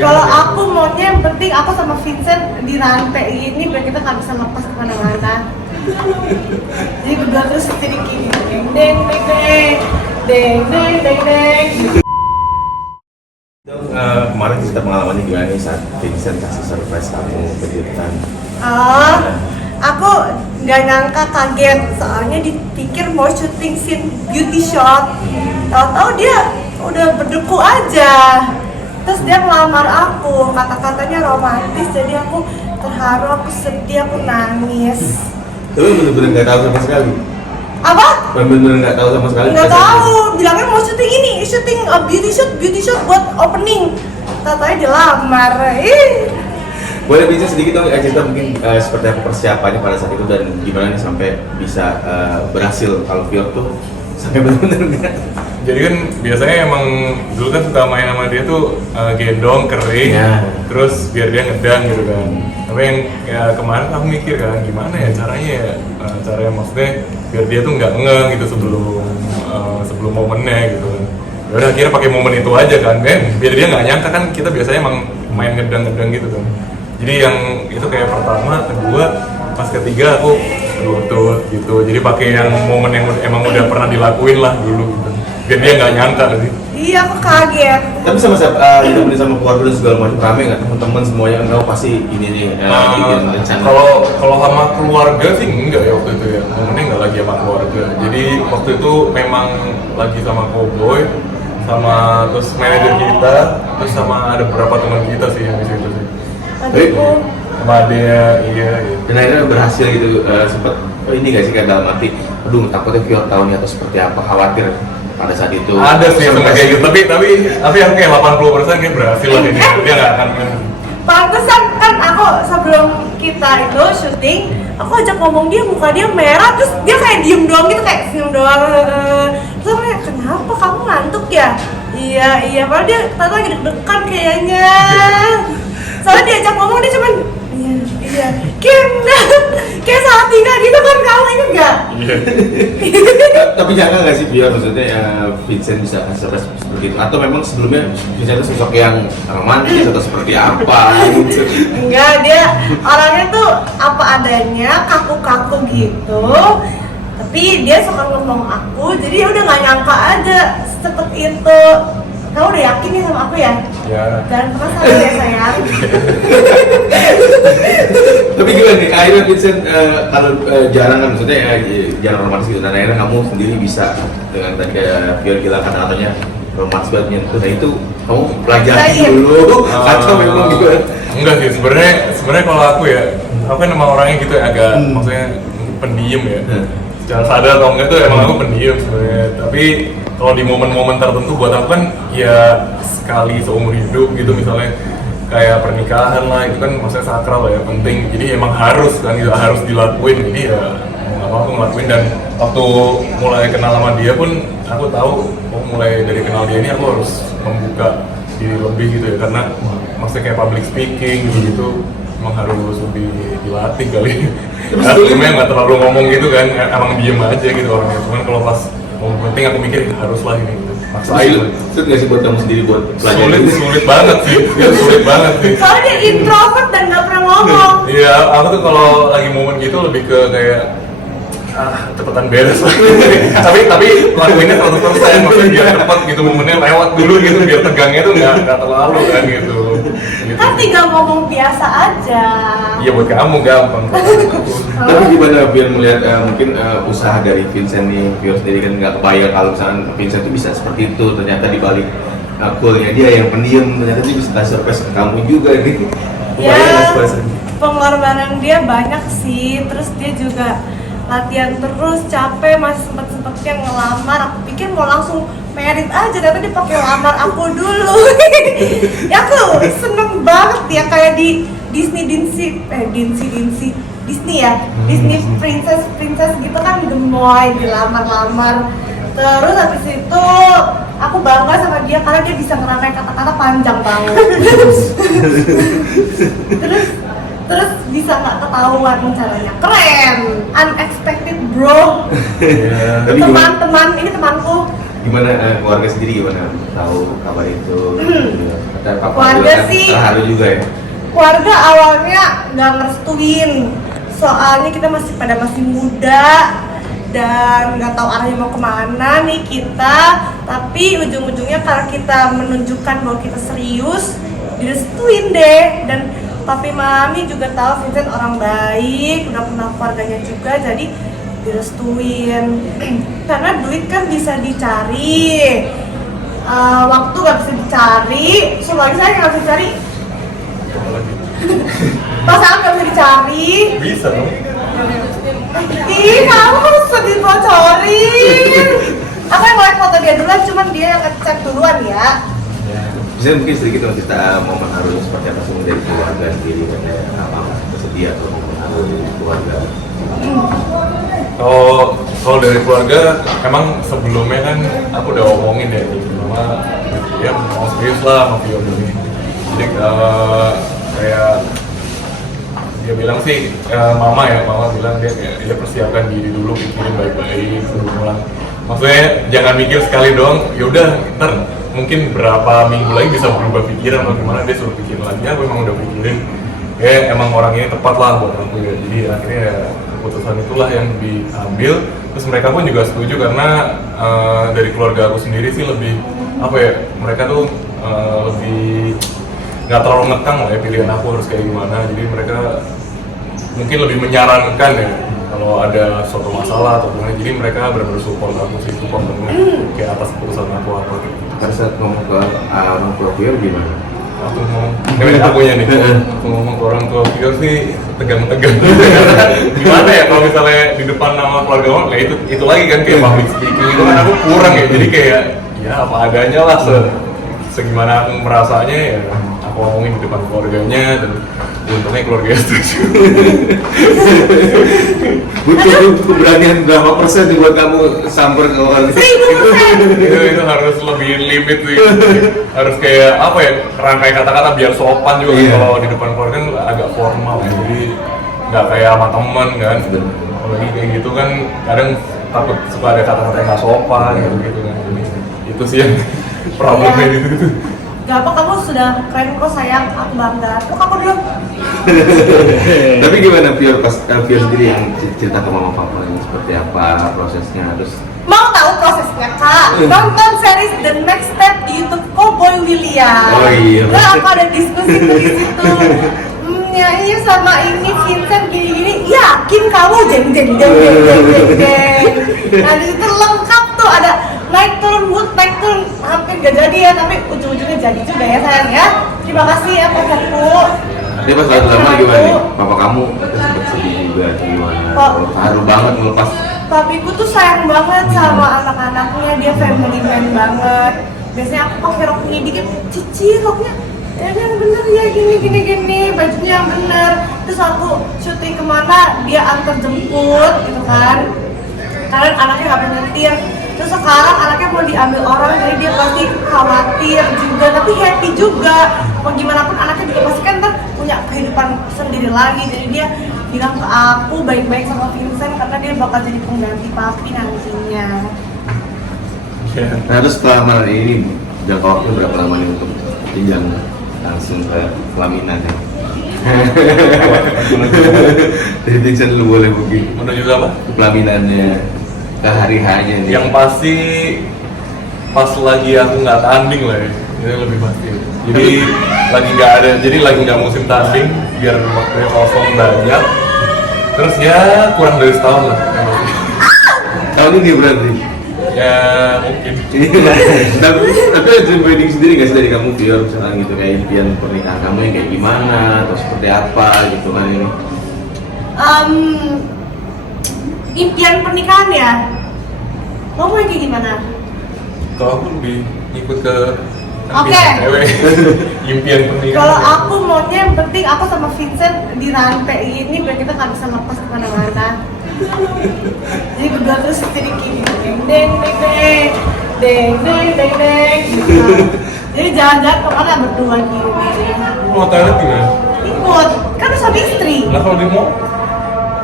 Kalau aku maunya yang penting aku sama Vincent di rantai ini biar kita nggak bisa lepas kemana-mana. Jadi berdua terus jadi gini, deng deng deng deng deng deng deng. Kemarin cerita pengalamannya gimana nih saat Vincent kasih surprise kamu kejutan? Oh, aku nggak nyangka, kaget soalnya dipikir mau syuting scene beauty shot, tahu-tahu dia udah berdeku aja. Terus dia melamar aku, kata-katanya romantis, jadi aku terharu, aku sedih, aku nangis. Tapi bener-bener nggak tahu sama sekali. Apa? Bener-bener nggak tahu sama sekali. Nggak tahu, bilangnya mau syuting ini, syuting beauty shot buat opening. Tahu-tahu dilamar. Boleh bisa sedikit dong cerita mungkin seperti apa persiapannya pada saat itu dan gimana nih sampai bisa berhasil kalau Fior tuh sampai benar-benar enggak. Jadi kan biasanya emang dulu kan suka main sama dia tuh gendong, kering, Ya. terus biar dia ngedang gitu kan. Tapi yang ya, kemarin aku mikir kan gimana ya caranya ya, caranya maksudnya biar dia tuh nggak ngeng gitu sebelum momennya gitu kan. Ya udah akhirnya pakai momen itu aja kan, biar dia nggak nyangka kan kita biasanya emang main ngedang gitu kan. Jadi yang itu kayak pertama, kedua, pas ketiga aku lutut gitu. Jadi pakai yang momen yang emang udah pernah dilakuin lah dulu gitu. Biar dia nggak nyangka sih. Iya, aku kaget. Tapi sama ditemenin sama keluarga dan segala macam rame nggak teman-teman semuanya kan tahu pasti ini nih bikin rencana. Kalau sama keluarga sih enggak ya waktu itu ya. Momennya nggak lagi sama keluarga. Jadi waktu itu memang lagi sama Cowboy, sama terus manajer kita, terus sama ada beberapa teman kita sih yang di situ sih. Adikku. Sama dia, iya gitu. Dan akhirnya berhasil gitu sempet ini nggak sih kayak dalam arti, aduh takutnya Fior tahu nih atau seperti apa, khawatir pada saat itu. Ada sih yang kayak gitu, tapi aku kayak 80% kayak berhasil lah ini. Dia nggak akan. Pantesan kan aku sebelum kita itu syuting, aku ajak ngomong dia, muka dia merah, terus dia kayak diem doang gitu, kayak senyum doang. Terus aku kayak, kenapa kamu ngantuk ya? Iya, padahal dia tadi lagi deg-degan kayaknya. Soalnya diajak ngomong dia cuman iya, kayak salah tinggal gitu kan, kamu inget nggak? Iya. Tapi jangan nggak sih Fior maksudnya Vincent bisa kasih surprise seperti itu atau memang sebelumnya Vincent itu sosok yang romantis atau seperti apa gitu? Enggak, dia orangnya tuh apa adanya, kaku-kaku gitu. Tapi dia suka ngomong aku, jadi udah nggak nyangka aja secepat itu. Kamu udah yakin nih sama aku ya? Ya. Jangan pernah salah ya sayang. Tapi gimana nih, akhirnya Vincent kalau jarang kan maksudnya jarang romantis gitu, dan akhirnya kamu sendiri bisa dengan tadi kayak Fior bilang kata-katanya romantis banget nyentuh, nah itu kamu pelajari dulu atau memang gimana? Enggak sih, sebenarnya kalau aku ya, aku kan emang orangnya gitu ya, agak maksudnya pendiam ya. Jangan sadar atau enggak tuh emang aku pendiam sebenarnya. Tapi kalau di momen-momen tertentu buat aku kan ya sekali seumur hidup gitu, misalnya kayak pernikahan lah, itu kan maksudnya sakral lah ya, penting. Jadi emang harus kan, itu harus dilakuin. Jadi ya mau aku ngelakuin, dan waktu mulai kenal sama dia pun aku tahu, mulai dari kenal dia ini aku harus membuka diri lebih gitu ya, karena maksudnya kayak public speaking gitu emang harus lebih dilatih kali. Sebelumnya nggak terlalu ngomong gitu kan, emang diem aja gitu orangnya. Cuman kalau pas momen penting aku mikir harus lah ini gitu. Maksain. Sulit nggak sih buat kamu sendiri buat pelajari? Sulit banget sih. Ya, sulit banget sih. Soalnya dia introvert dan nggak pernah ngomong. Iya, aku tuh kalau lagi momen gitu lebih ke kayak cepetan beres lah. tapi lakuinnya 100%, maksudnya biar cepet gitu, momennya lewat dulu gitu, biar tegangnya tuh nggak terlalu kan gitu. Kan tinggal ngomong biasa aja. Iya, buat kamu gampang. Tapi gimana biar melihat mungkin usaha dari Vincent nih, Fior sendiri kan nggak kebayang kalau misalnya Vincent itu bisa seperti itu, ternyata dibalik coolnya dia yang pendiam, ternyata dia bisa kasih surprise ke kamu juga nih. Ya, Kebayang nggak surprise? pengorbanan dia banyak sih. Terus dia juga latihan terus, capek, masih sempet-sempetnya ngelamar. Aku pikir mau langsung merit aja, ternyata dia pakai lamar aku dulu. Ya aku seneng banget ya, kayak di Disney ya, Disney princess gitu kan, gemoy dilamar-lamar. Terus habis itu aku bangga sama dia karena dia bisa ngerangkai kata-kata panjang banget. terus bisa nggak ketahuan caranya, keren, unexpected bro. Tapi gimana? Teman-teman ini temanku Gimana keluarga sendiri gimana? Tahu kabar itu? Dan papa Keluarga juga kan sih. terharu juga ya. Keluarga awalnya nggak ngerestuin, soalnya kita masih muda dan nggak tahu arahnya mau kemana nih kita. Tapi ujung-ujungnya karena kita menunjukkan bahwa kita serius, direstuin deh. Dan papi mami juga tahu Vincent orang baik, udah kenal keluarganya juga, jadi direstuin. Karena duit kan bisa dicari, waktu nggak bisa dicari, selagi saya nggak bisa dicari, pasangan nggak bisa dicari. Bisa dong. Ih, kamu harus sedih bocorin. Aku yang ngeliat foto dia duluan, cuman dia yang ngecek duluan ya. Bisa mungkin sedikit dong cerita momen haru seperti apa sih dari keluarga sendiri, kayak apa bersedia atau momen haru dari keluarga. Kalau dari keluarga, emang sebelumnya kan aku udah omongin deh, mama ya mau serius lah sama Vio ini. Jadi kayak dia bilang sih, mama bilang dia persiapkan diri dulu, pikirin baik-baik sebelum pulang. Maksudnya jangan mikir sekali dong, yaudah ntar mungkin berapa minggu lagi bisa berubah pikiran atau gimana, dia suruh pikirin lagi. Aku emang udah pikirin, ya emang orang ini tepat lah buat aku ya. Jadi akhirnya ya, keputusan itulah yang diambil. Terus mereka pun juga setuju karena dari keluarga aku sendiri sih lebih apa ya, mereka tuh lebih nggak terlalu ngekang lah ya pilihan aku harus kayak gimana. Jadi mereka mungkin lebih menyarankan ya kalau ada suatu masalah atau gimana. Jadi mereka benar-benar support aku sih, support penuh kayak atas keputusan aku apa gitu. Pada saat ngomong ke orang tua Vio gimana? Aku ngomong, akunya nih, aku ngomong ke orang tua Vio sih tegang-tegang. Gimana ya kalau misalnya di depan nama keluarga orang, ya itu lagi kan kayak public speaking itu kan aku kurang ya. Jadi kayak ya apa adanya lah, segimana aku merasanya ya aku ngomongin di depan keluarganya, dan untungnya keluarga setuju. Butuh keberanian berapa persen nih buat kamu samper ke orang 1000%. itu harus lebih limit sih, harus kayak apa ya, rangkai kata-kata biar sopan juga kan. Iya. Kalau di depan keluarga kan agak formal ya, jadi nggak kayak sama temen kan. Apalagi kayak gitu kan kadang takut suka ada kata-kata yang nggak sopan gitu kan. Jadi itu sih yang problemnya Iya. gitu. Gak apa, kamu sudah keren kok sayang, aku bangga. Kok kamu belum? Tapi gimana Vio sendiri yang cerita ke mama papa ini seperti apa prosesnya, terus Mau tahu prosesnya kak? Nonton series The Next Step di YouTube Cowboy William. Oh iya. Nah, aku ada diskusi tuh di situ. Ya ini sama ini Vincent gini-gini. Yakin kamu jeng. Nah di situ lengkap tuh, ada naik turun mood, naik turun, hampir gak jadi ya, tapi ujung-ujungnya jadi juga ya sayang ya. Terima kasih ya pacarku. dia pas lagi lama gimana nih? Papa kamu sempat sedih juga atau gimana? Haru banget ngelepas. Papiku tuh sayang banget sama anak-anaknya, dia family man banget. Biasanya aku pakai roknya dikit, cici roknya yang bener ya, gini, bajunya yang bener. Terus aku syuting kemana, dia antar jemput gitu kan. Karena anaknya nggak pernah nyetir. Terus sekarang anaknya mau diambil orang, jadi dia pasti khawatir juga, tapi happy juga. Mau gimana pun anaknya juga pasti kan ntar punya kehidupan sendiri lagi. Jadi dia bilang ke aku baik-baik sama Vincent karena dia bakal jadi pengganti papi nantinya. Nah terus setelah ini jangka waktu berapa lama nih untuk jenjang langsung ke pelaminan ya? Jadi Vincent lu boleh begini Menuju apa? ke pelaminannya, ke hari hanya nih. Yang pasti pas lagi aku nggak tanding lah ya, itu lebih pasti. Jadi lagi nggak ada, jadi lagi nggak musim tanding, biar waktunya kosong banyak. Terus ya kurang dari setahun lah yang pasti. Tahun ini berarti. Ya mungkin. Tapi ada dream wedding sendiri nggak sih dari kamu Vio, misalnya gitu kayak impian pernikahan kamu yang kayak gimana atau seperti apa gitu kan ini? Impian pernikahan ya? Lo mau yang kayak gimana? Kalau aku lebih ikut ke Oke. cewek. Impian pernikahan. Kalau aku maunya yang penting aku sama Vincent di rantai ini biar kita nggak bisa lepas kemana-mana. Jadi berdua terus jadi gini, deng gitu. Jadi jalan-jalan kemana berdua gini. Mau toilet gimana? Ikut, kan suami istri. Lah kalau di mall?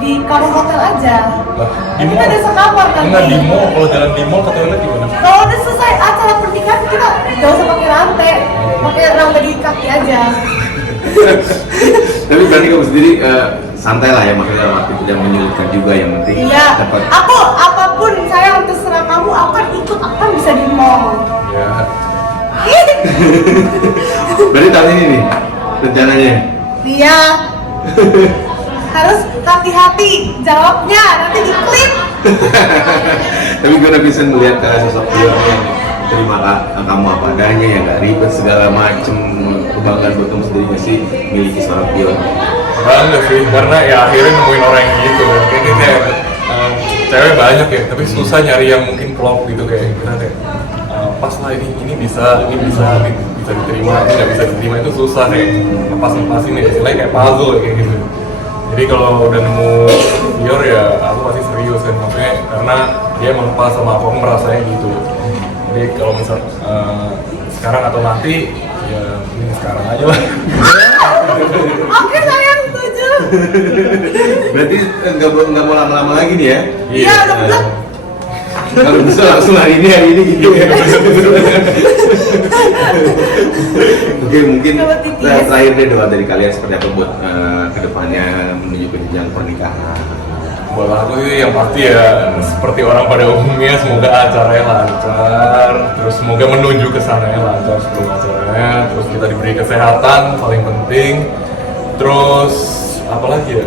di kamar hotel aja. Lah, di Kita mall. udah sekamar kan. Enggak di mall, kalau jalan di mall ke toilet gimana? Kalau udah selesai acara pernikahan kita nggak usah pakai rantai di kaki aja. Tapi berarti kamu sendiri santai lah ya, maksudnya waktu tidak menyulitkan juga, yang penting Iya. dapat. Aku apapun sayang terserah kamu, aku kan ikut, aku kan bisa di mall. Ya, Berarti tahun ini nih rencananya. Iya. Harus hati-hati jawabnya, nanti diklip. Tapi gue udah bisa melihat sosok Pior yang terima kamu apa adanya, yang gak ribet segala macem. Kebanggaan buat kamu sendiri nggak sih miliki seorang Pior? bangga sih, karena ya akhirnya nemuin orang yang gitu. Kayaknya kayak cewek banyak ya, tapi susah nyari yang mungkin klop gitu kayak kita kayak pas lah ini bisa diterima, ini nggak bisa diterima, itu susah kayak lepas-lepasin ya, istilahnya kayak puzzle kayak gitu. Jadi kalau udah nemu Pior ya aku pasti serius kan, maksudnya karena dia melepas sama aku merasanya gitu. Jadi kalau misal sekarang atau nanti ya ini sekarang aja lah. Oke sayang, setuju. Berarti nggak mau lama-lama lagi nih ya? Iya, udah bilang. Kalau bisa langsung hari ini gitu ya. Oke, mungkin Sobat TTS. terakhir deh doa dari kalian seperti apa buat kedepannya menuju ke jenjang pernikahan. Buat aku sih yang pasti ya seperti orang pada umumnya, semoga acaranya lancar, terus semoga menuju ke sana ya lancar sebelum acaranya, terus kita diberi kesehatan paling penting, terus apalagi ya,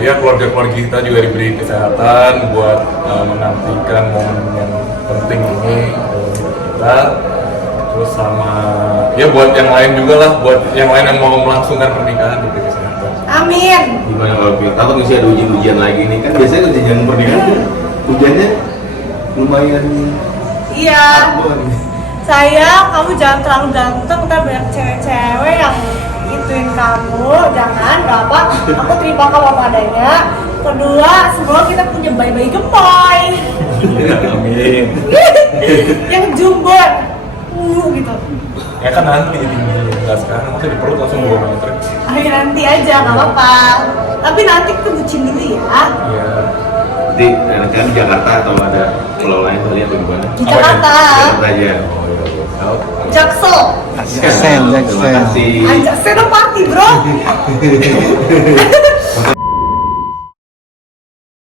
ya keluarga-keluarga kita juga diberi kesehatan buat menantikan momen yang penting ini kita, terus sama ya buat yang lain juga lah, buat yang lain yang mau melangsungkan pernikahan diberi kesehatan. Amin. Gimana kalau Pior? Takut nggak sih ada ujian lagi nih? Kan biasanya kalau jenjang pernikahan tuh ujiannya lumayan. Iya. Abon. Sayang, kamu jangan terlalu ganteng, ntar banyak cewek-cewek yang ituin kamu. Jangan, gak apa. Aku terima kamu apa adanya. Kedua, semoga kita punya bayi-bayi gemoy. Amin. Yang jumbo, gitu. Ya kan nanti tinggi, nggak sekarang, masa di perut langsung 2 meter. Akhir nanti aja, gak apa-apa. Tapi nanti kita bucin dulu ya. Iya. Nanti rencana di Jakarta atau ada pulau lain tuh lihat bagaimana? Di Jakarta. Jakarta aja. Oh iya, iya. Tahu. Jaksel. Terima kasih. Ajak seno party bro.